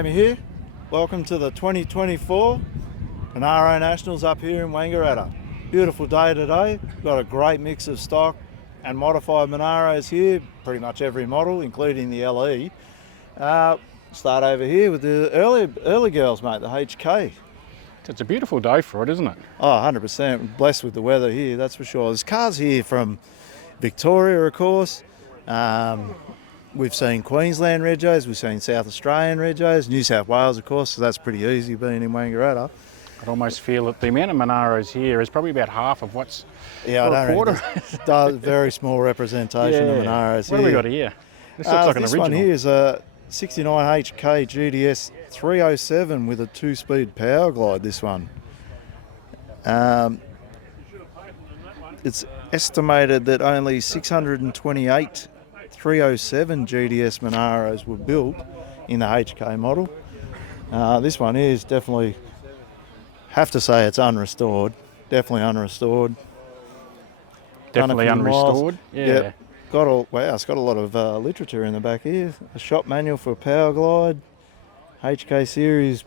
Jamie here. Welcome to the 2024 Monaro Nationals up here in Wangaratta. Beautiful day today. Got a great mix of stock and modified Monaros here, pretty much every model, including the LE. Start over here with the early girls, mate, the HK. It's a beautiful day for it, isn't it? Oh, 100%. Blessed with the weather here, that's for sure. There's cars here from Victoria, of course. We've seen Queensland regos, we've seen South Australian regos, New South Wales, of course, so that's pretty easy being in Wangaratta. I'd almost feel that the amount of Monaros here is probably about half of what's I don't quarter. Does very small representation of Monaros here. What have we got here? This looks like an this original. One here is a 69 HK GDS 307 with a 2-speed power glide, this one. It's estimated that only 628 307 GDS Monaros were built in the HK model. This one is definitely, have to say it's unrestored. Definitely unrestored. Definitely unrestored. Yeah. Yep. It's got a lot of literature in the back here. A shop manual for Power Glide, HK series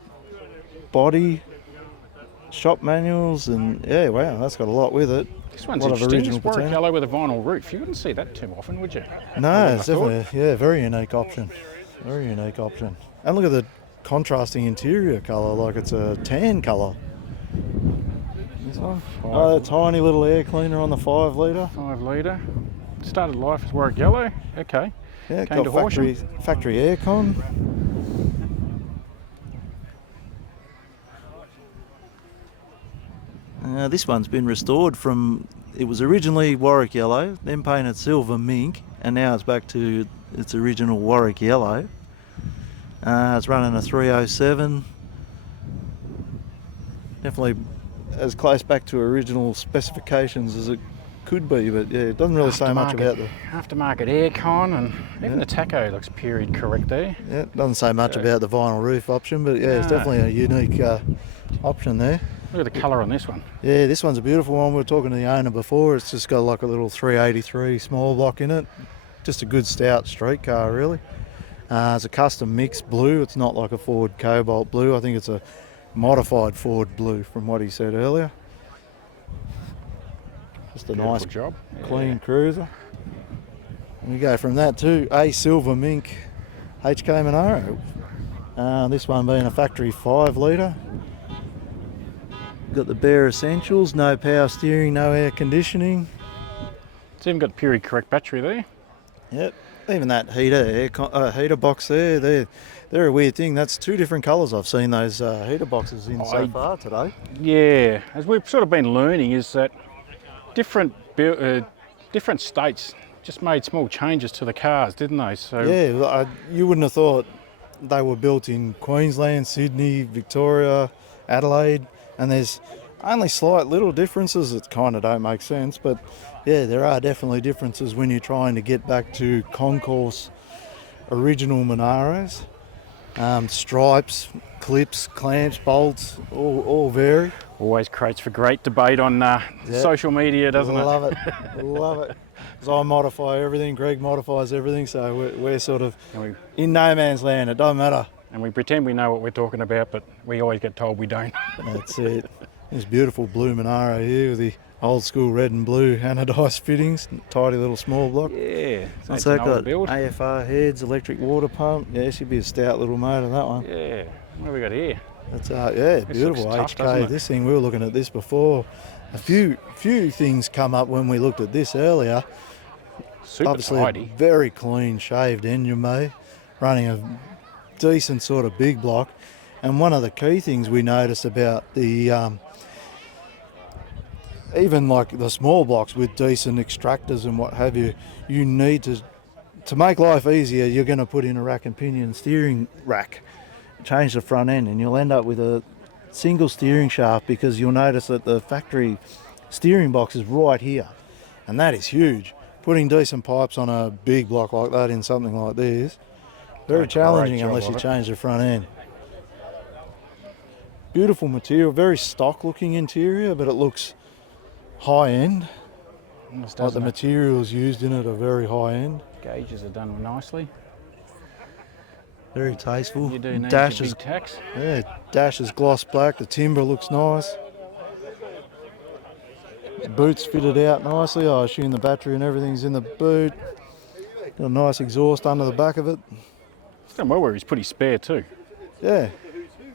body, shop manuals, and yeah, wow, that's got a lot with it. This one's interesting. It's warwick yellow with a vinyl roof. You wouldn't see that too often, would you? No, it's definitely a very unique option. Very unique option. And look at the contrasting interior colour, like it's a tan colour. This one. Oh, a tiny little air cleaner on the 5 litre. 5 litre. Started life as warwick yellow. Okay. Yeah, got factory aircon. This one's been restored from, it was originally warwick yellow, then painted silver mink, and now it's back to its original warwick yellow. It's running a 307. Definitely as close back to original specifications as it could be, but yeah, it doesn't really say much about the aftermarket aircon, and even the tacho looks period correct there. Yeah, it doesn't say much about the vinyl roof option, but yeah, it's definitely a unique option there. Look at the colour on this one. Yeah, this one's a beautiful one. We were talking to the owner before. It's just got like a little 383 small block in it. Just a good stout street car, really. It's a custom mixed blue. It's not like a Ford Cobalt blue. I think it's a modified Ford blue from what he said earlier. Just a nice job. Clean cruiser. And we go from that to a silver mink HK Monaro. This one being a factory 5 litre. Got the bare essentials, no power steering, no air conditioning. It's even got period correct battery there. Yep, even that heater box there, they're a weird thing. That's 2 different colours I've seen those heater boxes in so far today. Yeah, as we've sort of been learning is that different states just made small changes to the cars, didn't they? So yeah, you wouldn't have thought they were built in Queensland, Sydney, Victoria, Adelaide. And there's only slight little differences that kind of don't make sense, but yeah, there are definitely differences when you're trying to get back to concourse original Monaros. Stripes, clips, clamps, bolts, all vary. Always creates for great debate on social media, doesn't it? Love it, love it. Because I modify everything, Greg modifies everything, so we're sort of in no man's land, it doesn't matter. And we pretend we know what we're talking about, but we always get told we don't. That's it. This beautiful blue Monaro here with the old school red and blue anodised fittings, tidy little small block. Yeah. What's that got? AFR heads, electric water pump. Yeah, should be a stout little motor, that one. Yeah. What have we got here? That's beautiful tough, HK. This thing, we were looking at this before. A few things come up when we looked at this earlier. Super Obviously tidy. A very clean shaved engine bay, running a decent sort of big block. And one of the key things we noticed about the even like the small blocks with decent extractors and what have you, you need to make life easier, you're going to put in a rack and pinion steering rack, change the front end, and you'll end up with a single steering shaft, because you'll notice that the factory steering box is right here, and that is huge. Putting decent pipes on a big block like that in something like this, very challenging unless you change the front end. Beautiful material, very stock looking interior, but it looks high end. Like the materials used in it are very high end. Gauges are done nicely. Very tasteful. You do need Dash your is, big tacks. yeah, dash is gloss black. The timber looks nice. The boot's fitted out nicely. I assume the battery and everything's in the boot. Got a nice exhaust under the back of it. It's done well where he's pretty spare too. Yeah,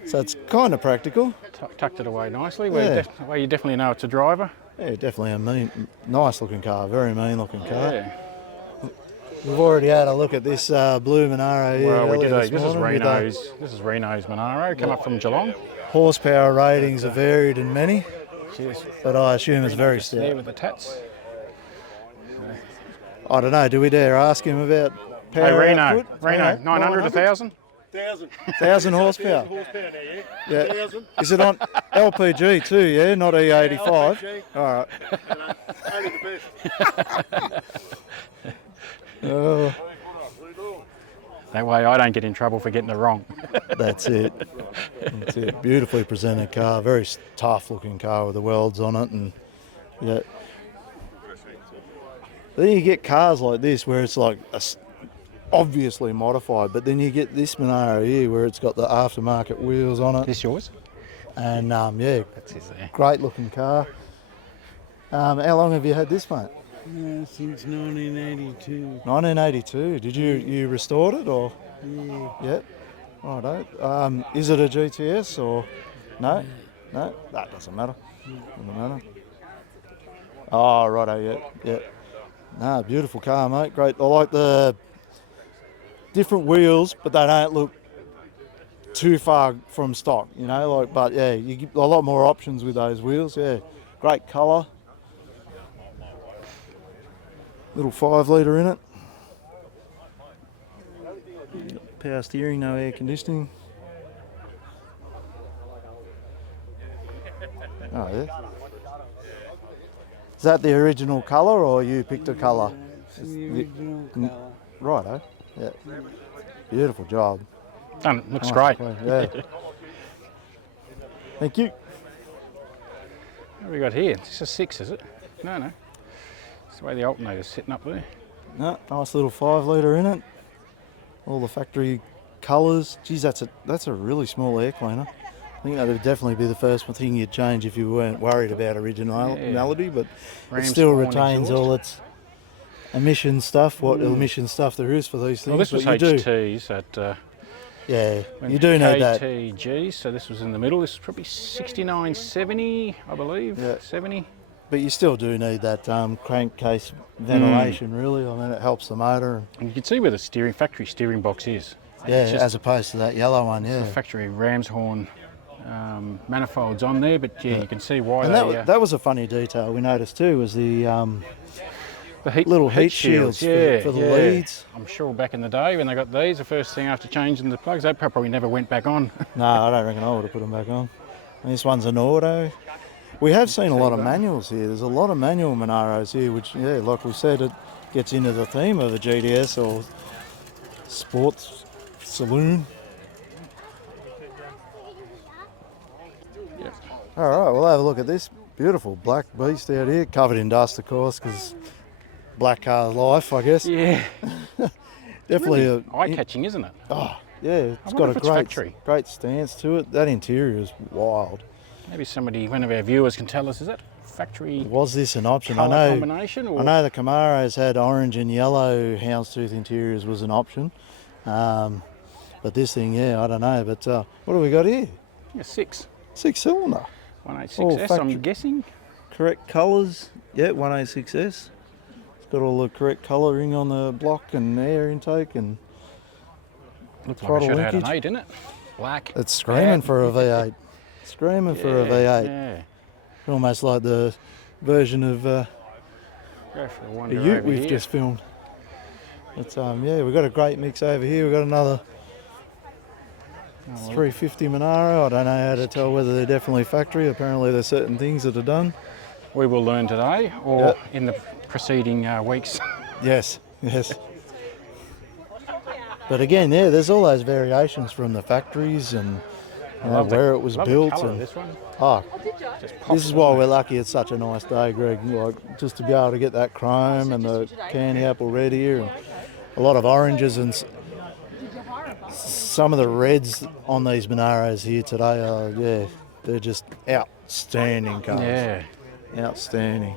so it's kind of practical. Tucked it away nicely, Yeah. where you definitely know it's a driver. Yeah, definitely a nice looking car. Very mean looking car. Yeah. We've already had a look at this blue Monaro here. Well, we did. earlier This is morning with This is Reno's Monaro. Come up from Geelong. horsepower ratings are varied in many, Cheers. but I assume it's very There stout. with the tats. I don't know. Do we dare ask him about Hey, power Reno. output? Reno. 900, 1,000. 1,000 horsepower. Yeah. Is it on LPG too? Yeah, not E85. All right. Oh, That way I don't get in trouble for getting it wrong. that's it. That's it. Beautifully presented car. Very tough looking car with the welds on it, and yeah. Then you get cars like this where it's like obviously modified, but then you get this Monaro here where it's got the aftermarket wheels on it, This yours? and yeah, That's his there. great looking car. How long have you had this, mate? Since 1982. 1982. Did you restored it or? Yeah. Yep. Righto. Is it a GTS or no? No, that doesn't matter. Doesn't matter. Oh, righto. Yeah. No, beautiful car, mate. Great. I like the different wheels, but they don't look too far from stock, you know. But yeah, you get a lot more options with those wheels. Yeah, great colour. Little 5 litre in it. Power steering, no air conditioning. Oh yeah. Is that the original colour or you picked a colour? It's the original colour. Righto. Yeah. Beautiful job. Done. Looks Nice great. to play, yeah. Thank you. What have we got here? This is a 6, is it? No. It's the way the alternator's sitting up there. No, nice little 5 litre in it. All the factory colours. Geez, that's a really small air cleaner. I think that would definitely be the first thing you'd change if you weren't worried about originality, but it Ram still spawn retains exhaust. all its emission stuff, what emission stuff there is for these things. Well, this was but you do, HTs at yeah, you do need that. KTG, so this was in the middle. This was probably 69, 70, I believe. Yeah. 70. But you still do need that crankcase ventilation, really. I mean, it helps the motor. And you can see where the factory steering box is. Yeah, It's just as opposed to that yellow one, the yeah. factory ram's horn manifolds on there, but yeah, you can see why And they... that was a funny detail we noticed too, was the the little heat shields for the leads. I'm sure back in the day when they got these, the first thing after changing the plugs, they probably never went back on. No, I don't reckon I would have put them back on. And this one's an auto. We have seen a lot of manuals here. There's a lot of manual Monaros here, which, yeah, like we said, it gets into the theme of a GDS or sports saloon. Yep. All right, we'll have a look at this beautiful black beast out here, covered in dust, of course, because black car's life, I guess. Yeah. Definitely Really eye-catching, isn't it? Oh, yeah, it's I got wonder a if it's factory. great stance to it. That interior is wild. Maybe one of our viewers can tell us, is that factory Was this an option? colour combination? Or I know the Camaros had orange and yellow houndstooth interiors was an option. But this thing, yeah, I don't know. But what do we got here? Yeah, 6. 6-cylinder. 186S, factory. I'm guessing. Correct colours. Yeah, 186S. It's got all the correct colouring on the block and air intake and Looks like I throttle should have had an linkage. 8 in it. Black. It's screaming for a V8. Screaming for a V8. Yeah. Almost like the version of Go for a the wander Ute over we've here. just filmed. But yeah, we've got a great mix over here. We've got another 350 Monaro. I don't know how to tell whether they're definitely factory. Apparently there's certain things that are done. We will learn today or Yep. in the preceding weeks. Yes. But again, yeah, there's all those variations from the factories and where it was Love built. The colour of And this one. oh, Just pops this is it why on we're lucky it's such a nice day, Greg. Like just to be able to get that chrome and the candy apple red here, and a lot of oranges and Some of the reds on these Monaros here today are, yeah, they're just outstanding cars. Yeah. Outstanding.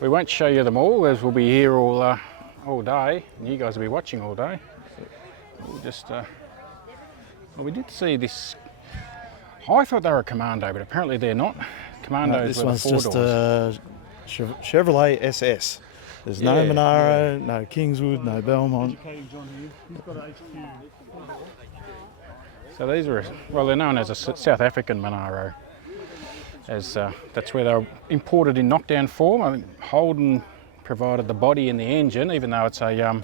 We won't show you them all as we'll be here all day, and you guys will be watching all day. We'll just, well, we did see this. I thought they were a Commando, but apparently they're not. Commandos This were one's the four just doors. a Chevrolet SS. There's no Yeah, Monaro, no Kingswood, no Belmont. So these were, well, they're known as a South African Monaro, as that's where they were imported in knockdown form. I think Holden provided the body and the engine, even though it's a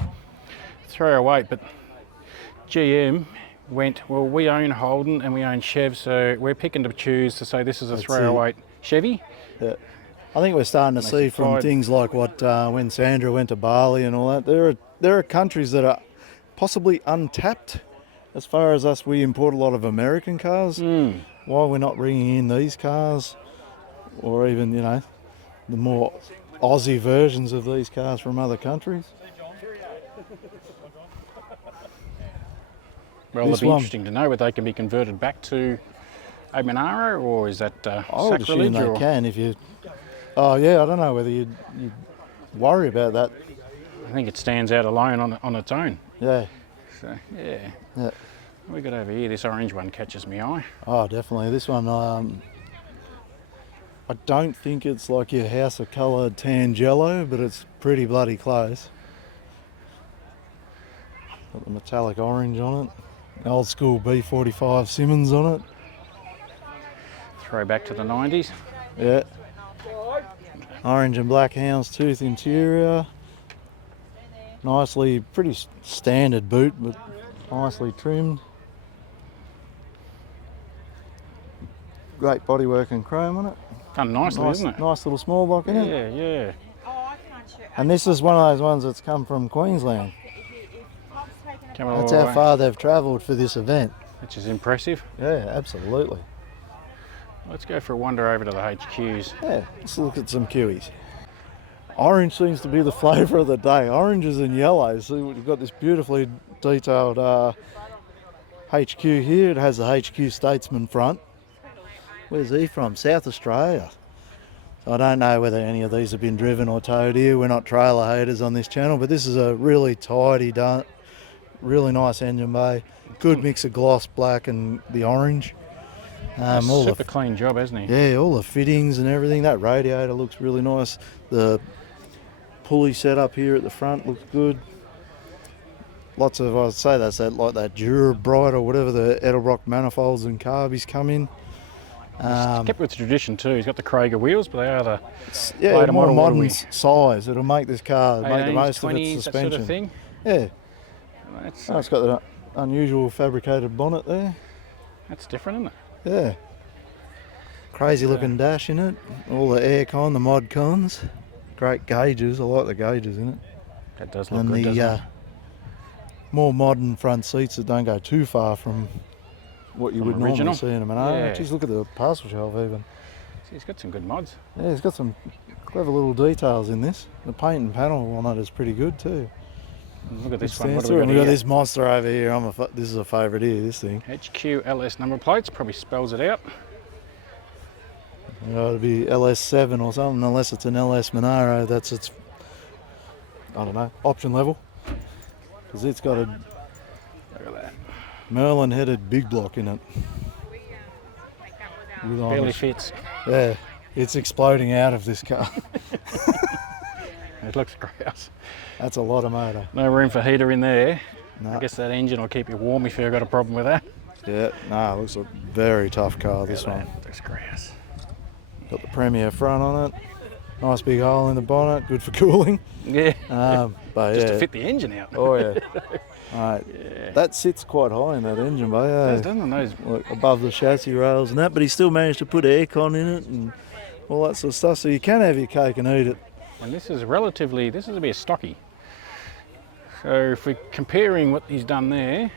308, but GM went, well, we own Holden and we own Chev, so we're picking to choose to say this is a 308 Chevy. Yeah. I think we're starting to see from supplied- things like what when Sandra went to Bali and all that, there are countries that are possibly untapped. As far as us, we import a lot of American cars. Why we're not bringing in these cars, or even, you know, the more Aussie versions of these cars from other countries? Well, This it'll be one- interesting to know whether they can be converted back to a Monaro, or is that I would assume sacrilege? they Or can if you... Oh yeah, I don't know whether you'd worry about that. I think it stands out alone on its own. Yeah. So yeah. Yeah. What we got over here, this orange one catches my eye. Oh, definitely. This one, I don't think it's like your house of coloured Tangelo, but it's pretty bloody close. Got the metallic orange on it. Old school B45 Simmons on it. Throw back to the 90s. Yeah. Orange and black houndstooth interior. Nicely, pretty standard boot, but nicely trimmed. Great bodywork and chrome on it. Done nicely, isn't it? Nice little small block in it. Yeah. And this is one of those ones that's come from Queensland. Come all That's the how way, far they've travelled for this event. which is impressive. Yeah, absolutely. Let's go for a wander over to the HQs. Yeah, let's look at some Kiwis. Orange seems to be the flavour of the day. Oranges and yellows. So we've got this beautifully detailed HQ here. It has the HQ Statesman front. Where's he from? South Australia. So I don't know whether any of these have been driven or towed here. We're not trailer haters on this channel, but this is a really tidy, done, really nice engine bay. Good mix of gloss black and the orange. All Super the, clean job, hasn't he? yeah, all the fittings and everything. That radiator looks really nice. The pulley setup here at the front looks good. Lots of, I'd say that's that, like that Dura Bright or whatever the Edelbrock manifolds and carbies come in. Kept with tradition too. He's got the Krager wheels, but they are the Yeah, later more model. What are modern we? size. It'll make this car make the 18s, most of 20s, its that sort suspension. of thing. Yeah, That's, oh, it's got the unusual fabricated bonnet there. that's different, isn't it? Yeah. Crazy looking dash in it. All the aircon, the mod cons. Great gauges. I like the gauges in it. That does look And good, the doesn't it? more modern front seats that don't go too far from what you From would original. normally see in a Monaro. Yeah. Just look at the parcel shelf even. He's got some good mods. Yeah, it's got some clever little details in this. The paint and panel on it is pretty good too. And look at this It one. What stands do we through. got And we've got here? this monster over here. This is a favourite here, this thing. HQLS number plates, probably spells it out. You know, it'll be LS7 or something, unless it's an LS Monaro. That's its, I don't know, option level. Because it's got a Look at that. Merlin headed big block in it. With Barely Irish- fits. Yeah, it's exploding out of this car. It looks gross. That's a lot of motor. No room for heater in there. No. I guess that engine will keep you warm if you've got a problem with that. Yeah, no, it looks a very tough car, this one. Looks gross. Got the Premier front on it. Nice big hole in the bonnet, good for cooling. Yeah. But Just yeah. to fit the engine out. Oh yeah. Alright. Yeah. That sits quite high in that engine bay, Those, eh? doesn't those? Like above the chassis rails and that, but he still managed to put aircon in it and all that sort of stuff. So you can have your cake and eat it. And this is relatively, this is a bit stocky. So if we're comparing what he's done there,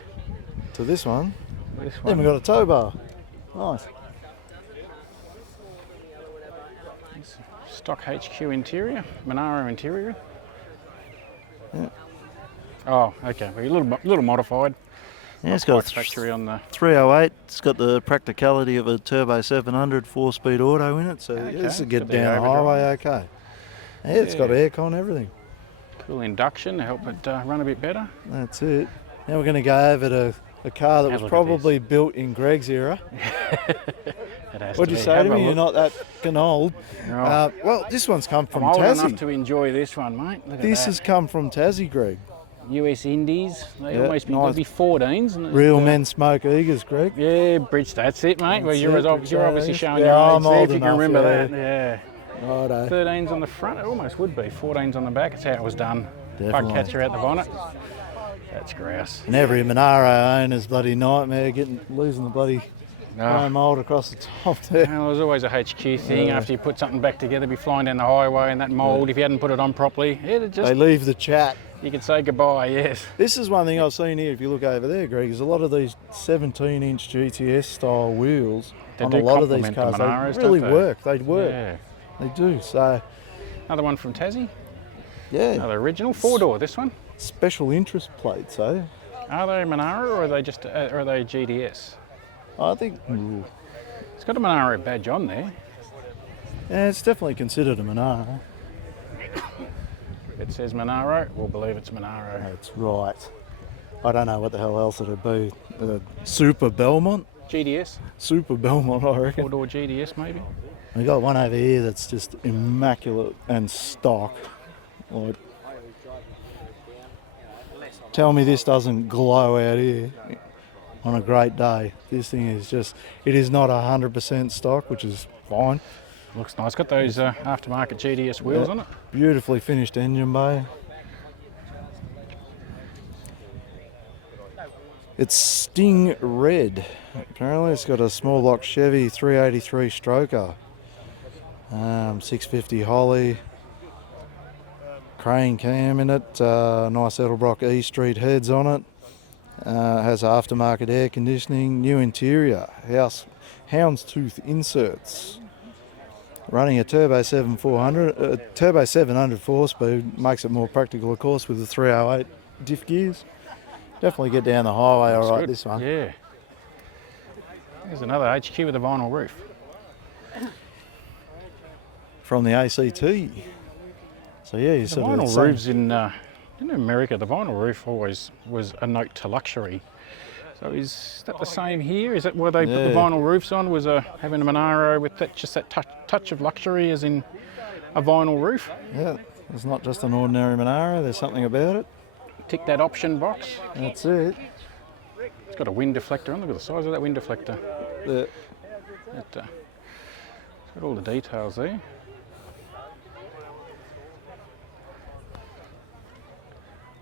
To this one. this Then we one, got a tow bar. Nice. stock HQ interior, Monaro interior. Yeah. Oh, okay. Well, a little modified. Yeah, it's Not got quite factory on the. 308. It's got the practicality of a turbo 700 4-speed auto in it, so Okay, this will it's get got the down the overdrive. highway okay. Yeah, it's got Yeah. aircon, everything. Cool induction to help it run a bit better. That's it. Now we're going to go over to a car that Have was a look at probably built in Greg's era. It has What'd you be. say Have to a me? You're look. not that fucking old. Oh, Well, this one's come from I'm old enough Tassie. to enjoy this one, mate. Look at This that. has come from Tassie, Greg. US Indies. They Yeah, almost be, nice. they'll be 14s. And Real men smoke Eagers, Greg. Yeah, Bridge. That's it, mate. Well, That's you're, it, you're obviously Bridge. showing Yeah, your age I'm there, old if you can enough, remember yeah. that. Yeah. Righto. 13s on the front. It almost would be 14s on the back. It's how it was done. Definitely. Bug catcher out the bonnet. That's grouse. And every Monaro owner's bloody nightmare losing the bloody chrome mould across the top there. Well, there's always a HQ thing. Yeah. After you put something back together, be flying down the highway and that mould, if you hadn't put it on properly, it'd just, They leave the chat. you could say goodbye, yes. This is one thing I've seen here, if you look over there, Greg, is a lot of these 17-inch GTS style wheels They on do a lot of these complement the cars. Monaros, They really don't they? work. They work. Yeah. They do. So, Another one from Tassie. yeah, Another original. 4-door, this one. special interest plates, eh? Are they Monaro or are they just or are they GDS? I think, It's got a Monaro badge on there. yeah, it's definitely considered a Monaro. If it says Monaro, we'll believe it's Monaro. That's right. I don't know what the hell else it'd be. Super Belmont? GDS, Super Belmont, I reckon. 4-door GDS maybe. We got one over here that's just immaculate and stock. Like, tell me this doesn't glow out here on a great day. This thing is just, it is not 100% stock, which is fine. Looks nice. Got those aftermarket GDS wheels Yeah. on it. Beautifully finished engine bay. It's Sting Red. Apparently it's got a small block Chevy 383 stroker. 650 Holly. Crane cam in it. Nice Edelbrock E Street heads on it. Has aftermarket air conditioning. New interior. Houndstooth inserts. Running a turbo 700 4-speed makes it more practical, of course, with the 308 diff gears. Definitely get down the highway all right, Good. this one. Yeah. There's another HQ with a vinyl roof. From the ACT. So yeah, you The sort of vinyl same- roofs in America, the vinyl roof always was a note to luxury. So is that the same here? Is that where they put the Yeah. vinyl roofs on? Was having a Monaro with that just that touch of luxury, as in a vinyl roof? Yeah, it's not just an ordinary Monaro, there's something about it. Tick that option box. That's it. It's got a wind deflector on. Look at the size of that wind deflector. Yeah. It's got all the details there.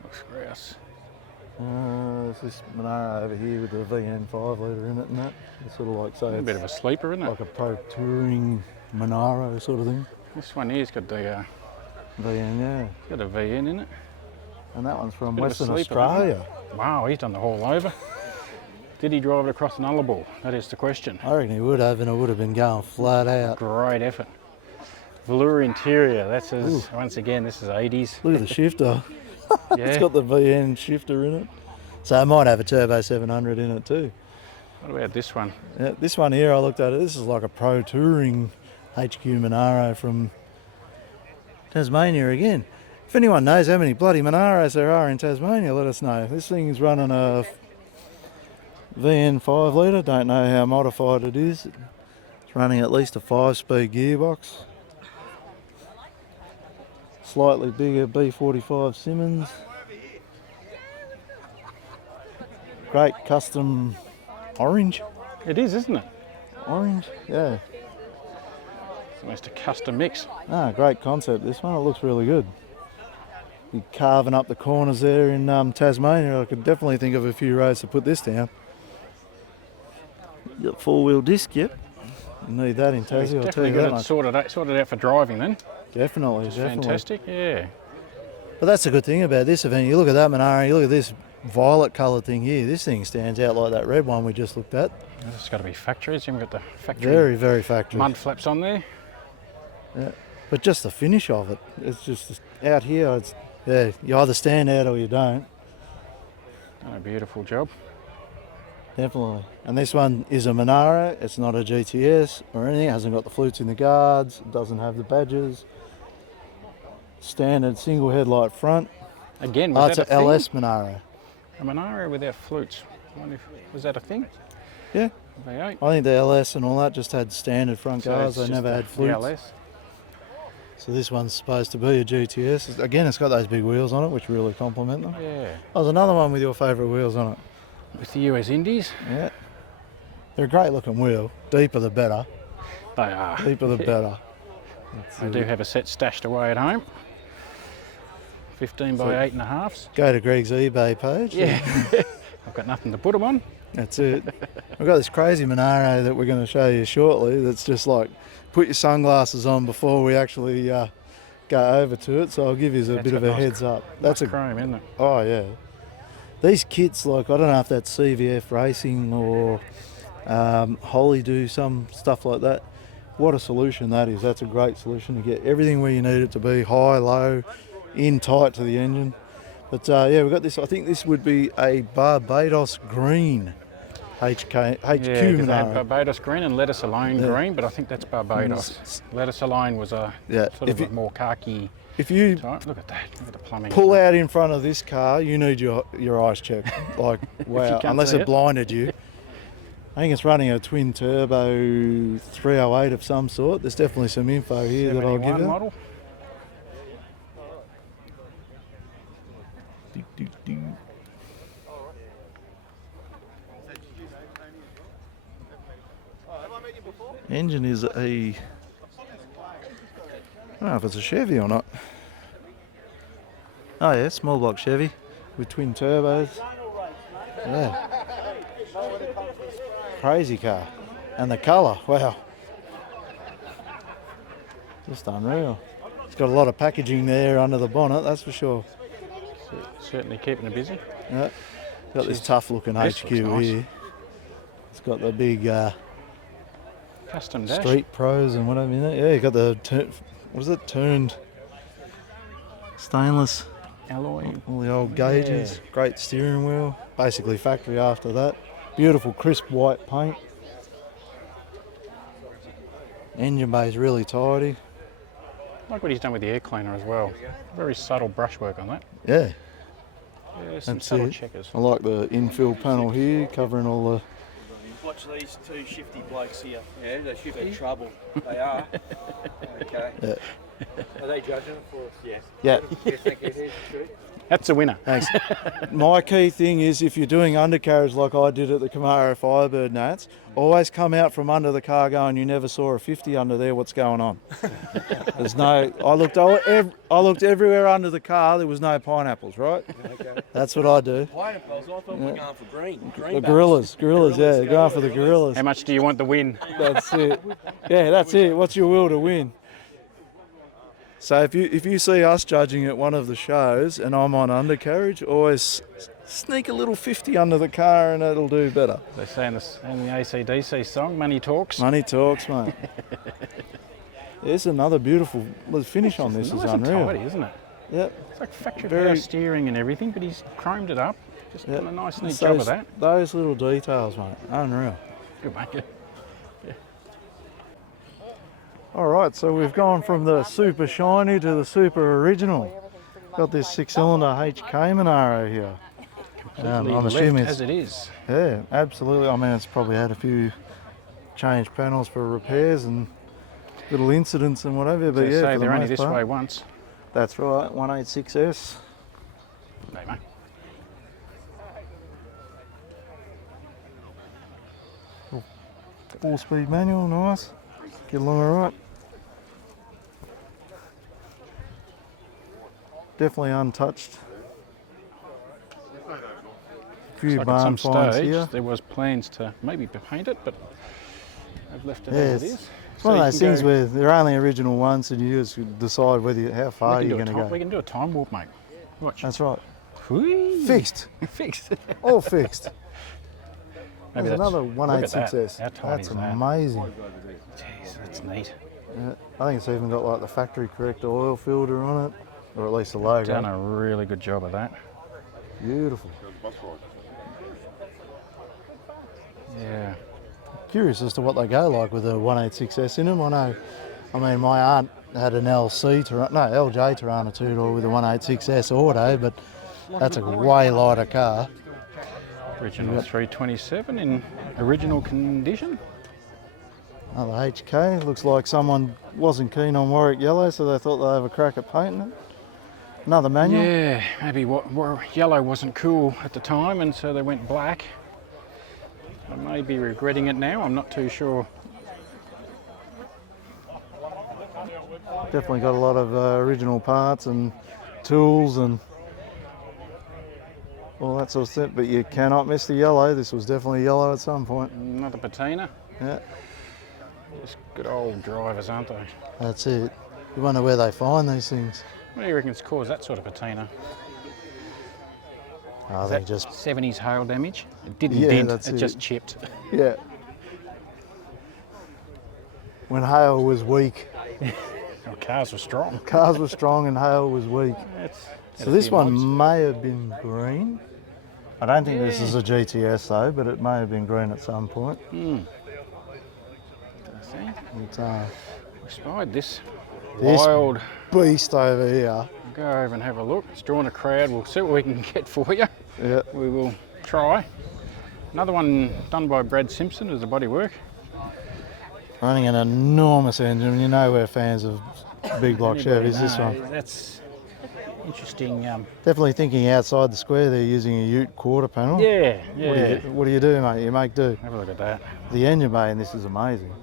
Looks grouse. There's this Monaro over here with the VN 5 litre in it and that. It's sort of like, say, A bit of a sleeper, isn't it? like a pro touring Monaro sort of thing. This one here's got the VN, yeah. got a VN in it. And that one's from Bit of a Western sleeper, Australia. Wow, he's done the whole over. Did he drive it across an Nullarbor? That is the question. I reckon he would have, and it would have been going flat out. Great effort. Velour interior. That's his, once again, this is 80s. Look at the shifter. Yeah. It's got the VN shifter in it. So it might have a turbo 700 in it too. What about this one? Yeah, this one here, I looked at it, this is like a pro touring HQ Monaro from Tasmania again. If anyone knows how many bloody Monaros there are in Tasmania, let us know. This thing is running a VN 5 litre, don't know how modified it is. It's running at least a 5-speed gearbox. Slightly bigger B45 Simmons. Great custom orange. It is, isn't it? Orange, yeah. It's almost a custom mix. Great concept this one, it looks really good. You're carving up the corners there in Tasmania. I could definitely think of a few roads to put this down. You got 4-wheel disc, yep. You need that in He's Tassie, I'll tell definitely you got that it much. sorted out for driving then. Definitely, It's definitely. fantastic, yeah. But that's the good thing about this event. You look at that Monaro, you look at this violet coloured thing here. This thing stands out like that red one we just looked at. It's got to be factories. You haven't got the factory Very, very factory. mud flaps on there. Yeah. But just the finish of it, it's just out here, it's, yeah, you either stand out or you don't. Done a beautiful job. Definitely. And this one is a Monaro. It's not a GTS or anything. It hasn't got the flutes in the guards. It doesn't have the badges. Standard single headlight front. Again, Oh, was it's that a a thing? LS Monaro. A Monaro without flutes. I wonder was that a thing? Yeah. V8. I think the LS and all that just had standard front So guards. it's They just never the- had the flutes. LS. So this one's supposed to be a GTS. Again, it's got those big wheels on it, which really complement them. Yeah. Oh, there's another one with your favourite wheels on it. With the US Indies. Yeah. They're a great looking wheel. Deeper the better. They are. Deeper the better. I do have a set stashed away at home. 15 by So- 8.5. Go to Greg's eBay page. Yeah. I've got nothing to put them on. That's it. We've got this crazy Monaro that we're going to show you shortly that's just like, put your sunglasses on before we actually go over to it. So I'll give you a That's bit of got a nice- heads up. That's Nice a chrome, isn't it? Oh yeah. These kits, like, I don't know if that's CVF Racing or Holly do some stuff like that. What a solution that is. That's a great solution to get everything where you need it to be, high, low, in tight to the engine. But yeah, we've got this. I think this would be a Barbados green HQ Yeah, 'cause they had Monaro. Barbados green and lettuce alone Yeah. green, but I think that's Barbados. Lettuce alone was a Yeah. sort of a more khaki If you type. Look at that. Look at the plumbing. pull out in front of this car, you need your eyes checked. Like, wow, can't unless see it it. blinded you. I think it's running a twin turbo 308 of some sort. There's definitely some info here that I'll give 71 you. model. Engine is a, I don't know if it's a Chevy or not. Oh yeah, small block Chevy with twin turbos. Yeah. Crazy car. And the colour, wow. Just unreal. It's got a lot of packaging there under the bonnet, that's for sure. Certainly keeping it busy. Yeah. Got this tough looking This HQ looks nice. here. It's got the big Custom dash. Street Pros and whatever in it. Yeah, you got the what is it? Turned stainless. Alloy. All the old gauges. Great steering wheel. Basically factory after that. Beautiful crisp white paint. Engine bay's really tidy. Like what he's done with the air cleaner as well. Very subtle brushwork on that. Yeah, Yeah, some that's subtle it. checkers. I like the infill panel here covering all the. Watch these two shifty blokes here. Yeah, they're shifty. Trouble. They are. Okay. Yeah. Are they judging it for us? Yes. Yeah. Yes, thank you. Here's the truth. That's a winner. Thanks. My key thing is if you're doing undercarriage like I did at the Camaro Firebird Nats, always come out from under the car going, you never saw a 50 under there, what's going on? There's no, I looked everywhere under the car, there was no pineapples, right? Okay. That's what I do. Pineapples. I thought we were going for green. The Green gorillas, yeah, go going for for the the gorillas. How much do you want the win? That's it. Yeah, that's it. What's your will to win? So if you see us judging at one of the shows and I'm on undercarriage, always sneak a little 50 under the car and it'll do better. They say in the AC/DC song, money talks. Money talks, mate. There's another beautiful finish on this. Nice Is and unreal. tidy, isn't it? Yep. It's like factory Very- power steering and everything, but he's chromed it up. Just Yep. done a nice, neat It's job of that. Those little details, mate. Unreal. Good mate. All right, so we've gone from the super shiny to the super original. Got this 6-cylinder HK Monaro here. Completely I'm left assuming as it's, it is. yeah, absolutely. I mean, it's probably had a few changed panels for repairs and little incidents and whatever, but They yeah, say for the they're only most this part, way once. that's right. 186S. Hey, mate. Four-speed manual, nice. Get along all right. Definitely untouched. Few It's like at barn some finds stage here. there was plans to maybe paint it, but I've left it Yeah, as it it's- is. It's one of you those can things go- where they're only original ones, and you just decide how far we you're can, going do to a go. we can do a time warp, mate. Watch. That's right. Whee! Fixed. Fixed. All fixed. Maybe There's that's- another look at that. 186S. How tiny That's is that? amazing. Jeez, that's neat. Yeah, I think it's even got like the factory correct oil filter on it, or at least the logo. Done a really good job of that. Beautiful. Yeah. Curious as to what they go like with a 186S in them. I mean, my aunt had an LJ Tirana two-door with a 186S auto, but that's a way lighter car. Original 327 in original condition. Another HK. Looks like someone wasn't keen on Warwick yellow, so they thought they'd have a crack at painting it. Another manual. Yeah, maybe yellow wasn't cool at the time, and so they went black. I may be regretting it now. I'm not too sure. Definitely got a lot of original parts and tools and all that sort of stuff, but you cannot miss the yellow. This was definitely yellow at some point. Another patina. Yeah, Just good old drivers, aren't they? that's it. You wonder where they find these things. What do you reckon's caused that sort of patina? Oh, Is they that just, 70s hail damage? It didn't Yeah, dent, that's it it. just chipped. yeah. When hail was weak, Our cars were strong. cars were strong and hail was weak. So this one may have been green. I don't think this is a GTS though, but it may have been green at some point. But, We spied this This- wild. beast over here. Go over and have a look. It's drawing a crowd. We'll see what we can get for you. Yeah. We will try. Another one done by Brad Simpson as a bodywork. Running an enormous engine. You know we're fans of big block Chevys, this one. That's interesting. Definitely thinking outside the square, they're using a Ute quarter panel. Yeah. What do you do, mate? You make do. Have a look at that. The engine bay in this is amazing.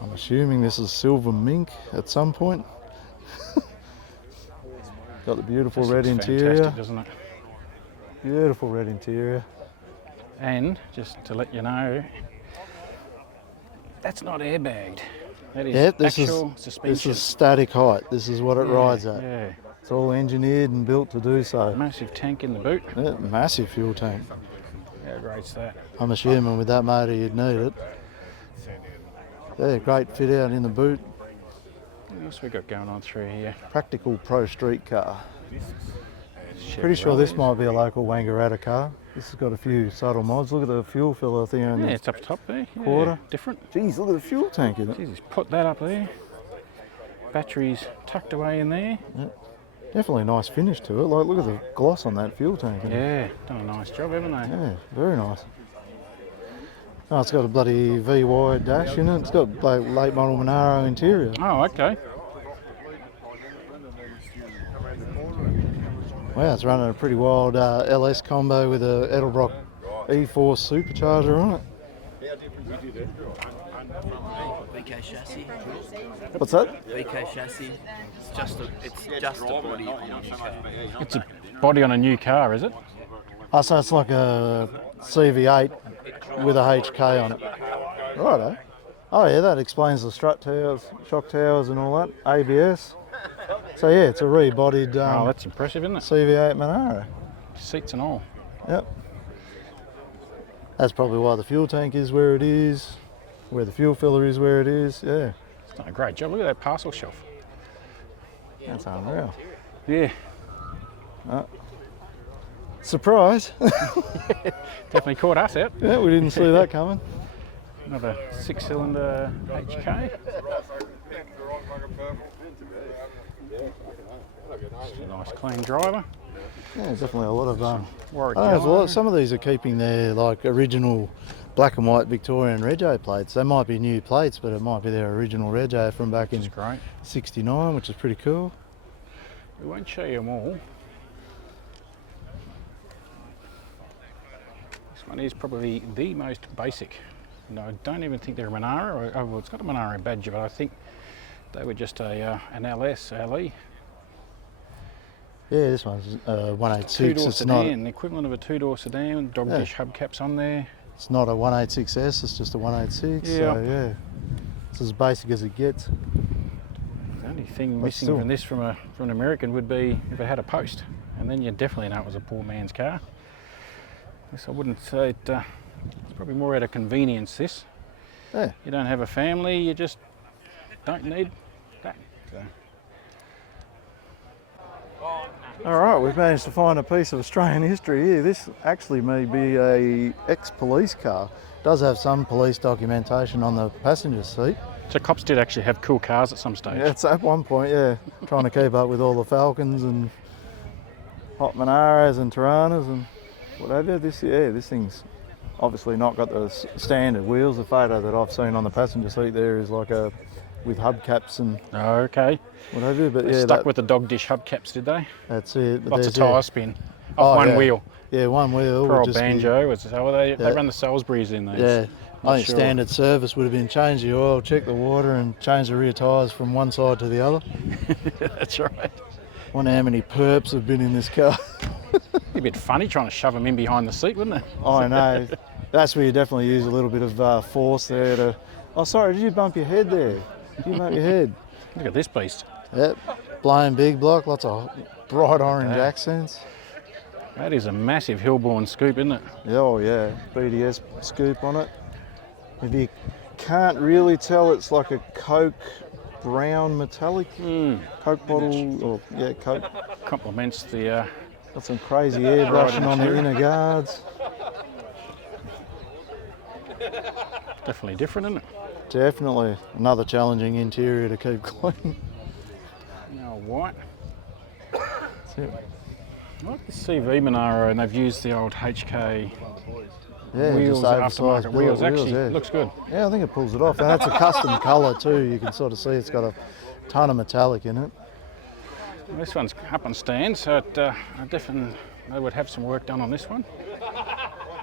I'm assuming this is silver mink at some point. Got the beautiful This red looks interior. fantastic, doesn't it? Beautiful red interior. And just to let you know, that's not airbagged. That is Yeah, this actual is suspension. static height. This is what it rides at. Yeah. It's all engineered and built to do so. Massive tank in the boot. Yeah, massive fuel tank. How great's that? I'm assuming with that motor you'd need it. Yeah, great fit out in the boot. What else we got going on through here? Practical pro street car. Chev Pretty sure this Rose. might be a local Wangaratta car. This has got a few subtle mods. Look at the fuel filler thing on Yeah, the it's up top there. Yeah, quarter. different. Geez, look at the fuel tank in it. Jesus, put that up there. Batteries tucked away in there. Definitely a nice finish to it. Like, look at the gloss on that fuel tank. In it. Yeah, done a nice job, haven't they? Yeah, very nice. Oh, it's got a bloody V-wide dash in it. It's got like late model Monaro interior. Oh, okay. Wow, it's running a pretty wild LS combo with a Edelbrock E4 supercharger on it. VK chassis. What's that? VK chassis. It's just a body on a chassis. It's a body on a new car, is it? Oh, so it's like a CV8 with a HK on it. Righto. Oh yeah, that explains the strut towers, shock towers and all that. ABS. So yeah, it's a rebodied Oh, that's impressive, isn't it? CV8 Monaro. Seats and all. Yep. That's probably why the fuel tank is where it is, where the fuel filler is where it is. Yeah, It's done a great job. Look at that parcel shelf. that's unreal. Yeah, Surprise! definitely caught us out. Yeah, we didn't see that coming. Another 6-cylinder HK. Just a nice clean driver. Yeah, definitely a lot of Warwick I don't know, there's a yellow. lot, some of these are keeping their like original black and white Victorian Rego plates. They might be new plates, but it might be their original Rego from back Which in is great. '69, which is pretty cool. We won't show you them all. This one is probably the most basic. No, I don't even think they're a Monaro. Oh, well, it's got a Monaro badge, but I think they were just an LS, LE. Yeah, this one's 186. Two-door It's not. sedan, the equivalent of a two-door sedan. Dog Yeah. dish hubcaps on there. It's not a 186S. It's just a 186. Yeah. So yeah, it's as basic as it gets. The only thing But missing still. from this from an American would be if it had a post, and then you definitely know it was a poor man's car. This I wouldn't say it. It's probably more out of convenience. This. Yeah. You don't have a family. You just don't need that. So. All right, we've managed to find a piece of Australian history here. This actually may be a ex-police car. It does have some police documentation on the passenger seat. So cops did actually have cool cars at some stage. Yeah, it's at one point, yeah, trying to keep up with all the Falcons and hot Monaros and Tiranas and whatever. This thing's obviously not got the standard wheels. The photo that I've seen on the passenger seat there is like a with hubcaps and Okay. whatever. But They yeah, stuck with the dog dish hubcaps, did they? that's it. But Lots of there's, tyre spin. Off one yeah. wheel. Yeah, one wheel. Poor would old just be- Banjo. They Yeah. run the Salisburys in these. Yeah, Not I think sure. standard service would have been change the oil, check the water, and change the rear tyres from one side to the other. That's right. Wonder how many perps have been in this car. Be a bit funny trying to shove them in behind the seat, wouldn't it? I know. That's where you definitely use a little bit of force there to. Oh, sorry, did you bump your head there? Did you bump your head? Look at this beast. Yep. Blown big block, lots of bright orange Yeah. accents. That is a massive hillborn scoop, isn't it? Yeah, oh yeah, BDS scoop on it. If you can't really tell, it's like a Coke brown metallic Coke bottle, or yeah, Coke. Complements the. Got some crazy airbrushing on the interior. inner guards. Definitely different, isn't it? Definitely another challenging interior to keep clean. Now white. That's it. I like the CV Monaro, and they've used the old HK Yeah, wheels, just oversized aftermarket wheels. billet Actually, yeah. looks good. Yeah, I think it pulls it off, and that's a custom colour too. You can sort of see it's got a ton of metallic in it. This one's up on stand, so I definitely they would have some work done on this one.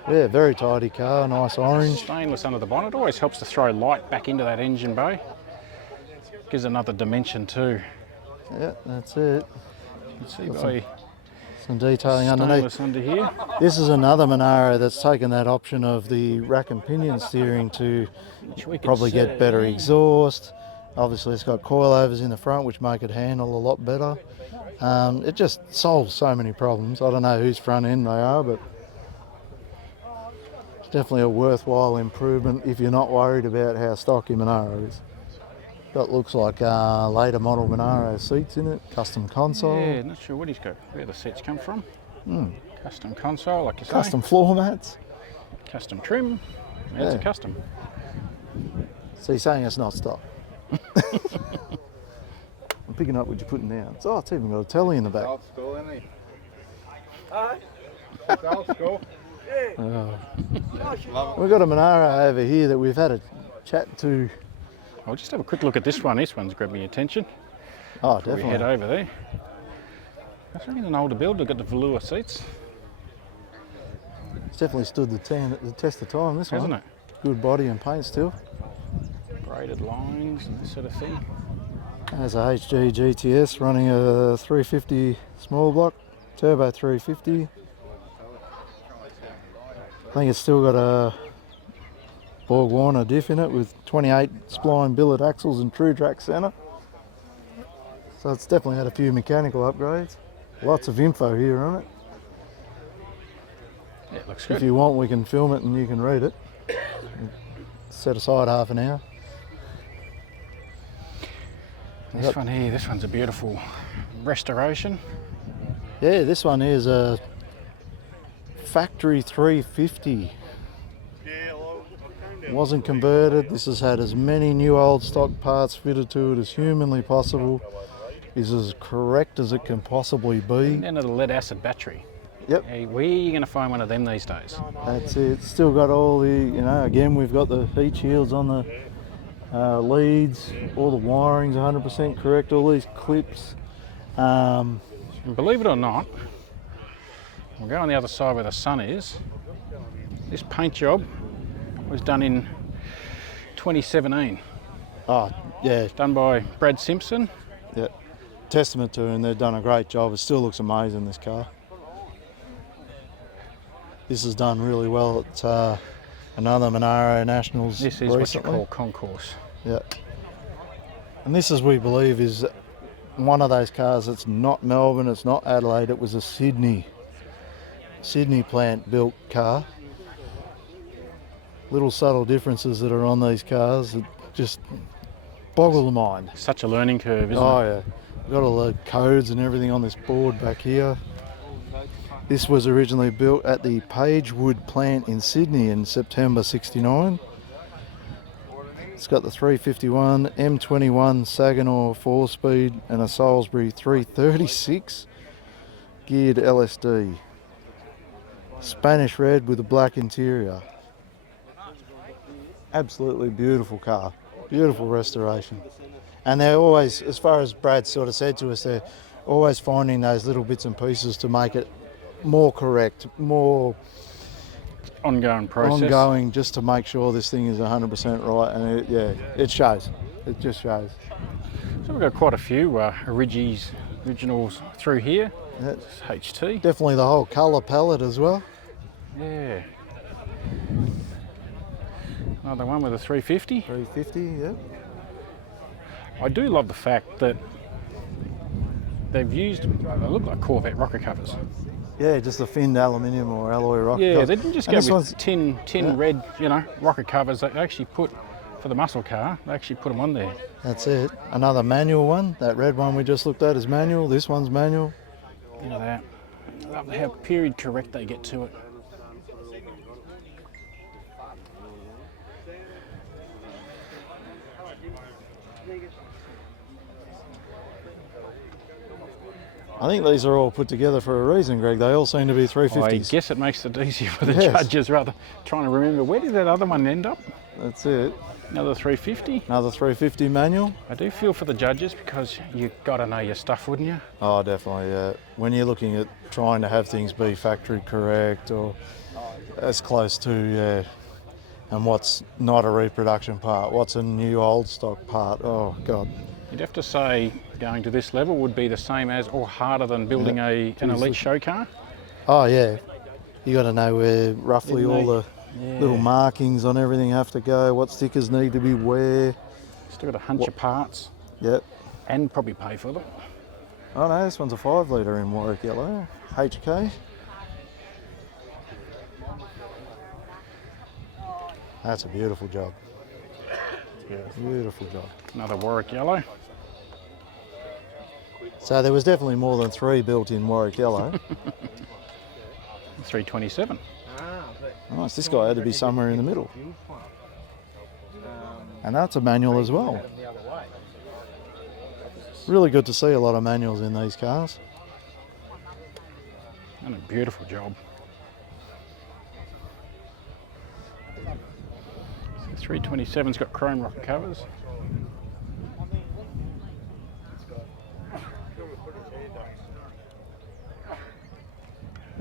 Yeah, very tidy car, nice orange. Stainless under the bonnet always helps to throw light back into that engine bay. Gives another dimension too. Yeah, that's it. You can see by Some detailing underneath. stainless under here. This is another Monaro that's taken that option of the rack and pinion steering to Which we can probably get better see. exhaust. Obviously it's got coilovers in the front which make it handle a lot better. It just solves so many problems. I don't know whose front end they are, but it's definitely a worthwhile improvement if you're not worried about how stocky Monaro is. Got looks like later model Monaro seats in it, custom console, Yeah, not sure what he's got. Where the seats come from. Custom console, like you say. custom floor mats. Custom trim. Yeah, it's a Yeah. custom. So you're saying it's not stock? I'm picking up what you're putting down. Oh, it's even got a telly in the back. Old school, isn't he? Huh? It's old school. We've got a Monaro over here that we've had a chat to. I'll just have a quick look at this one. This one's grabbed my attention. Oh, Before we head definitely. over there. That's really an older build. They've got the velour seats, It's definitely stood the test of time, this hasn't one. it? Good body and paint still. Braided lines and this sort of thing. Has a HG GTS running a 350 small block, turbo 350. I think it's still got a Borg Warner diff in it with 28 spline billet axles and true track centre. So it's definitely had a few mechanical upgrades. Lots of info here on it. Yeah, it looks If good. you want, we can film it and you can read it. Set aside half an hour. This one here, this one's a beautiful restoration. Yeah, this one is a factory 350. Wasn't converted. This has had as many new old stock parts fitted to it as humanly possible. Is as correct as it can possibly be. And a lead acid battery. Yep, Hey, where are you going to find one of them these days? that's it. Still got all the, again, we've got the heat shields on the leads. All the wiring's 100% correct. All these clips. And believe it or not, we'll go on the other side where the sun is. This paint job was done in 2017. Oh, yeah, Done by Brad Simpson. yeah. Testament to them, they've done a great job. It still looks amazing, this car. This is done really well at another Monaro Nationals This is recently. what you call concourse. Yeah. And this, as we believe, is one of those cars that's not Melbourne, it's not Adelaide, it was a Sydney plant built car. Little subtle differences that are on these cars that just boggle the mind. Such a learning curve, isn't Oh it? yeah. Got all the codes and everything on this board back here. This was originally built at the Pagewood plant in Sydney in September '69. It's got the 351 M21 Saginaw 4-speed and a Salisbury 336 geared LSD. Spanish red with a black interior. Absolutely beautiful car. Beautiful restoration. And they're always, as far as Brad sort of said to us, they're always finding those little bits and pieces to make it more correct, more Ongoing process. ongoing, just to make sure this thing is 100% right. And it shows. It just shows. So we've got quite a few originals through here. Yeah, It's HT. definitely the whole colour palette as well. Yeah. Another one with a 350. 350, yeah. I do love the fact that they've used, they look like Corvette rocker covers. Yeah, just a finned aluminium or alloy rocker Yeah, cover. they didn't just And go this with one's- tin red, rocker covers. They actually put, for the muscle car, they actually put them on there. That's it. Another manual one. That red one we just looked at is manual. This one's manual. Look at that. I love how period correct they get to it. I think these are all put together for a reason, Greg. They all seem to be I 350s. guess it makes it easier for the Yes. judges rather trying to remember where did that other one end up? That's it. Another 350. Another 350 manual. I do feel for the judges because you got to know your stuff, wouldn't you? Oh, definitely, yeah. When you're looking at trying to have things be factory correct or as close to, yeah, and what's not a reproduction part, what's a new old stock part, oh, God. You'd have to say going to this level would be the same as or harder than building an elite show car. Oh, yeah. You got to know where roughly all the little markings on everything have to go, what stickers need to be where. Still got a hunch of parts Yep. and probably pay for them. Oh no, this one's a 5 litre in Warwick yellow, HK. That's a beautiful job. Beautiful job. Another Warwick yellow. So there was definitely more than 3 built in Warwick yellow. 327. Nice, this guy had to be somewhere in the middle. And that's a manual as well. Really good to see a lot of manuals in these cars. And a beautiful job. So 327's got chrome rocker covers.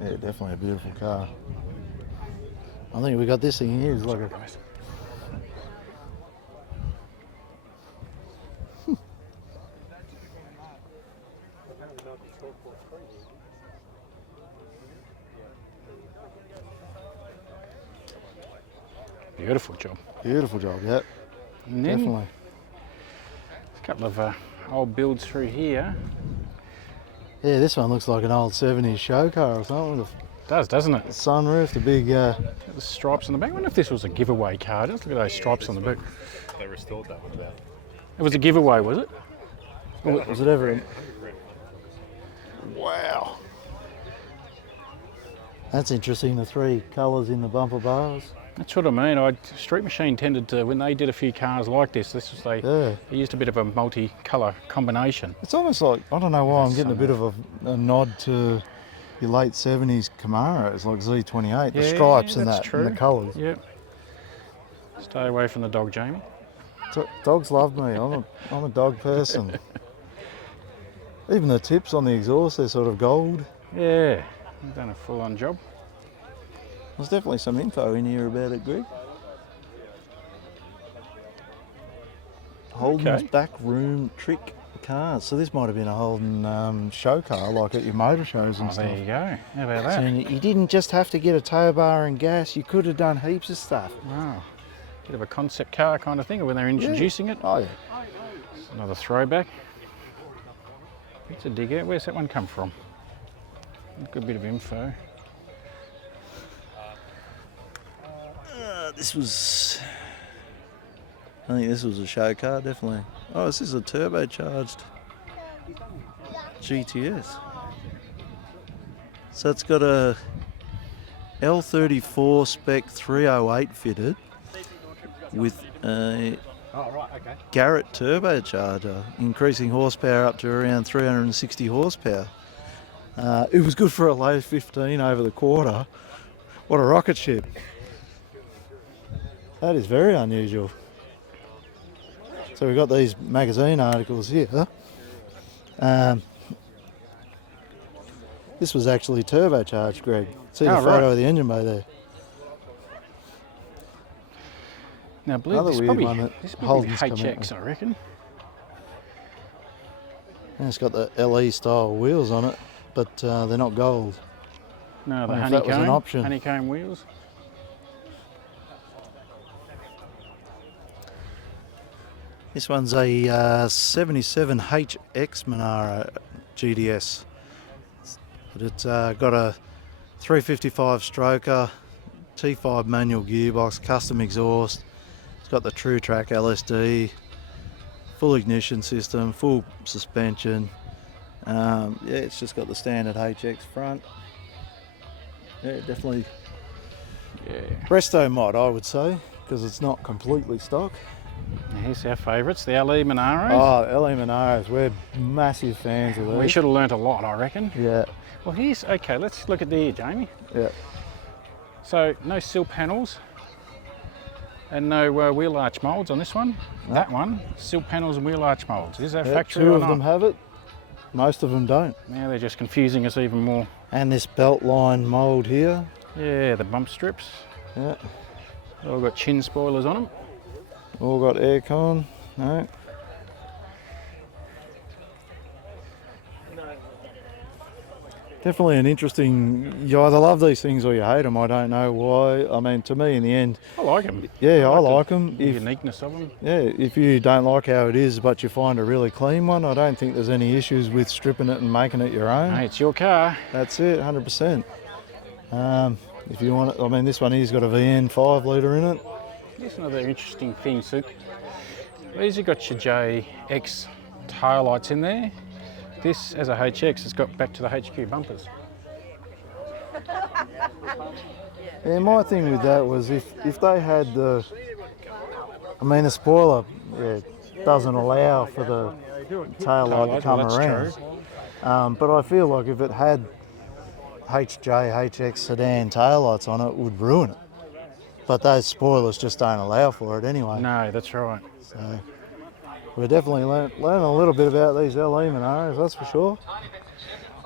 Yeah, definitely a beautiful car. I think we got this thing here. It's like a, Beautiful job. beautiful job, yep. And then Definitely. a couple of old builds through here. Yeah, this one looks like an old 70s show car or something. With Does, doesn't it? the sunroof, the big, The stripes on the back. I wonder if this was a giveaway car. Just look at those stripes on the back. They restored that one about. It was a giveaway, was it? was it ever? Wow. That's interesting, the 3 colours in the bumper bars. That's what I mean. Street Machine tended to, when they did a few cars like this, they used a bit of a multi-colour combination. It's almost like, I don't know why I'm getting a bit of a nod to your late 70s Camaros, like Z28, the Yeah, stripes and that's that, true. and the colours. Yep. Stay away from the dog, Jamie. Dogs love me, I'm a dog person. Even the tips on the exhaust, they're sort of gold. Yeah, you've done a full-on job. There's definitely some info in here about it, Greg. Holden's back room trick cars. So this might have been a Holden show car, like at your motor shows and Oh, stuff. there you go. How about So that? you didn't just have to get a tow bar and gas. You could have done heaps of stuff. Wow. Bit of a concept car kind of thing when they're introducing it. Oh yeah. Another throwback. It's a dig out. Where's that one come from? Good bit of info. This was, I think this was a show car, definitely. Oh, this is a turbocharged GTS. So it's got a L34 spec 308 fitted with a Garrett turbocharger, increasing horsepower up to around 360 horsepower. It was good for a low 15 over the quarter. What a rocket ship. That is very unusual. So we've got these magazine articles here. This was actually turbocharged, Greg. See the photo of the engine bay there. Now, I believe Another this is weird probably, one that this is probably Holden's come out HX, with. I reckon. And it's got the LE style wheels on it, but they're not gold. No, the wonder if that was an honeycomb, option. honeycomb wheels. This one's a 77 HX Monaro GDS. But it's got a 355 stroker, T5 manual gearbox, custom exhaust. It's got the True Track LSD, full ignition system, full suspension. Yeah, it's just got the standard HX front. Yeah, definitely resto mod, I would say, because it's not completely stock. Now, here's our favourites, the LE Monaros. Oh, LE Monaros, we're massive fans of these. We should have learnt a lot, I reckon. Yeah, Well, here's, okay, let's look at the ear, Jamie. yeah. So, no sill panels and no wheel arch moulds on this one. No. That one, sill panels and wheel arch moulds. Is that Yeah, factory two or of not? them have it, most of them don't. Now they're just confusing us even more. And this belt line mould here. Yeah, the bump strips. Yeah, They've all got chin spoilers on them. all got aircon. No. Definitely an interesting. You either love these things or you hate them. I don't know why. I mean, to me, in the end, I like them. yeah, I like them. The uniqueness of them. Yeah, if you don't like how it is, but you find a really clean one, I don't think there's any issues with stripping it and making it your own. Hey, it's your car. That's it, 100%. If you want it, I mean, this one here's got a VN 5 litre in it. Here's another interesting thing. So these have got your JX taillights in there. This, as a HX, has got back to the HQ bumpers. Yeah, my thing with that was if they had the, I mean, the spoiler, yeah, doesn't allow for the tail light to come Well, that's around. true. But I feel like if it had HJ, HX sedan taillights on it, would ruin it. But those spoilers just don't allow for it anyway. No, that's right. So we're definitely learning a little bit about these LE Monaros, that's for sure.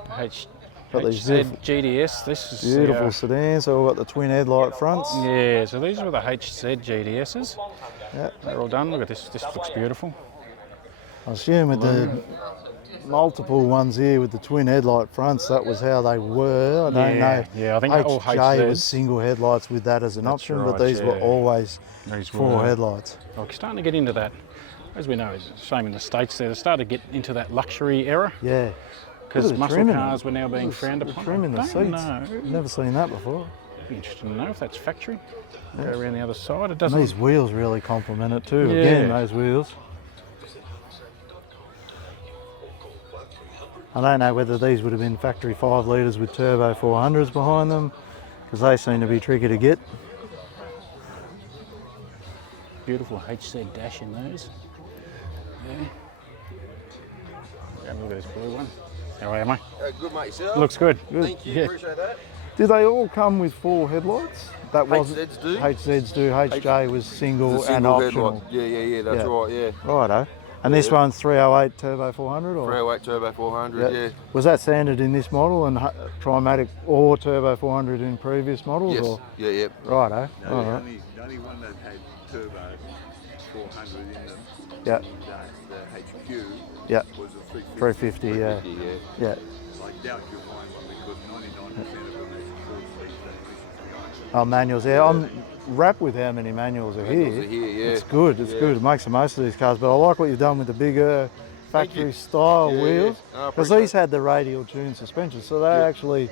Got these HZ GDS. This is Beautiful sedans, so we've got the twin headlight fronts. yeah. So these were the HZ GDSs. Yeah. They're all done. Look at this. This looks beautiful. I assume with the multiple ones here with the twin headlight fronts, that was how they were. I don't know. Yeah, I think all HJ was HZs. single headlights with that as an That's option, right, but these were yeah. always These four were- headlights. Well, we're starting to get into that. As we know, it's the same in the States. They're starting to get into that luxury era Yeah. because Look at the muscle trim in cars it. were now being Look at frowned the upon. trim in the I seats. don't know. Never seen that before. Be interesting to know if that's factory. Go around the other side. It And doesn't. these wheels really complement it too. Yeah. Again, those wheels. I don't know whether these would have been factory 5 litres with turbo 400s behind them, because they seem to be tricky to get. Beautiful HZ dash in those. Yeah. Yeah, look at this blue one. How am I? Good, mate, yourself. Looks good. Thank you, Yeah. appreciate that. Do they all come with 4 headlights? That wasn't HZs do. HZs do. HJ was single, It's a and single optional. headlight. Yeah, that's Yeah. right, yeah. Righto. And this one's 308 turbo 400, or 308 Turbo 400, yeah. was that standard in this model and Trimatic or turbo 400 in previous models? Yes, Or? yeah. Righto. No, All the right. only one that had turbo 400 in them, Yeah. the HQ, Yeah. was a 350. 350. Yeah. Yeah. Yeah. I doubt you'll find one because 99% of them is full speed transmissions. Oh, manuals. Yeah, I'm wrapped with how many manuals are Manuals here. are here, yeah. It's good. It's Yeah. good. It makes the most of these cars. But I like what you've done with the bigger Thank you. factory style Yeah, wheels, yeah. I because appreciate these had the radial tune suspension, so they actually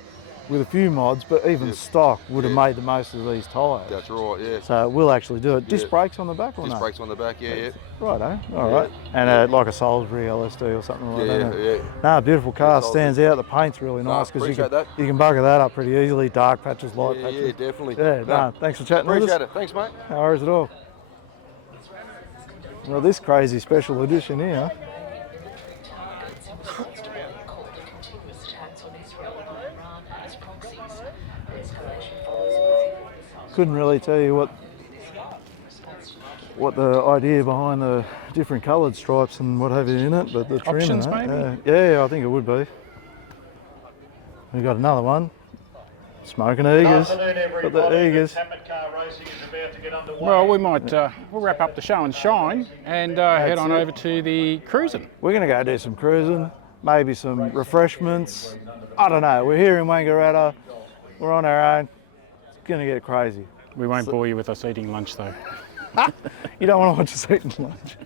with a few mods, but even Yeah. stock would have Yeah. made the most of these tyres. That's right, yeah. So we'll actually do it. Disc Yeah. brakes on the back or Disc no? brakes on the back, yeah. Right, eh? All Yeah. right. And Yeah. like a Salisbury LSD or something like Yeah, that. yeah. No, beautiful car, Salisbury. stands out. The paint's really No, nice because you appreciate can that. you can bugger that up pretty easily. Dark patches, light Yeah, patches. yeah, definitely. Yeah, no, thanks for chatting with Appreciate us. it. Thanks, mate. No worries at all. Well, this crazy special edition here. Couldn't really tell you what the idea behind the different coloured stripes and what have you in it, but the trim Options, and that, maybe? yeah, I think it would be. We got another one. Smoking Eagers. Got the Eagers. Well, we might we'll wrap up the show and shine and head on over to the cruising. We're going to go do some cruising, maybe some refreshments. I don't know. We're here in Wangaratta. We're on our own. It's going to get crazy. We won't bore you with us eating lunch though. You don't want to watch us eating lunch.